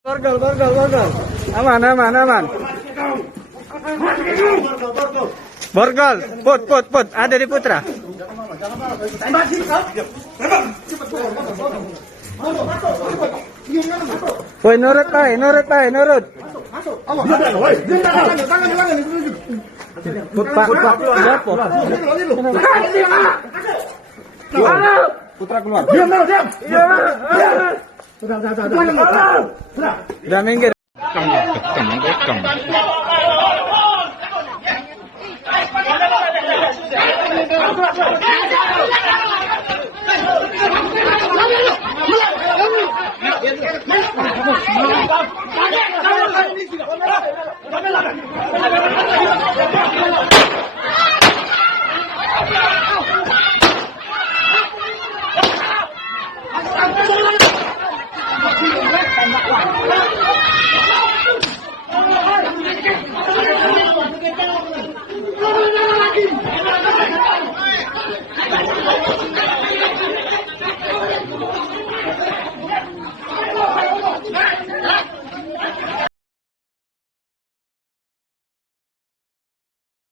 Borgol. Aman. Borgol, put. Ada di Putra. Woi, nurut. Pak. Putra keluar. Diam. Sudah minggir.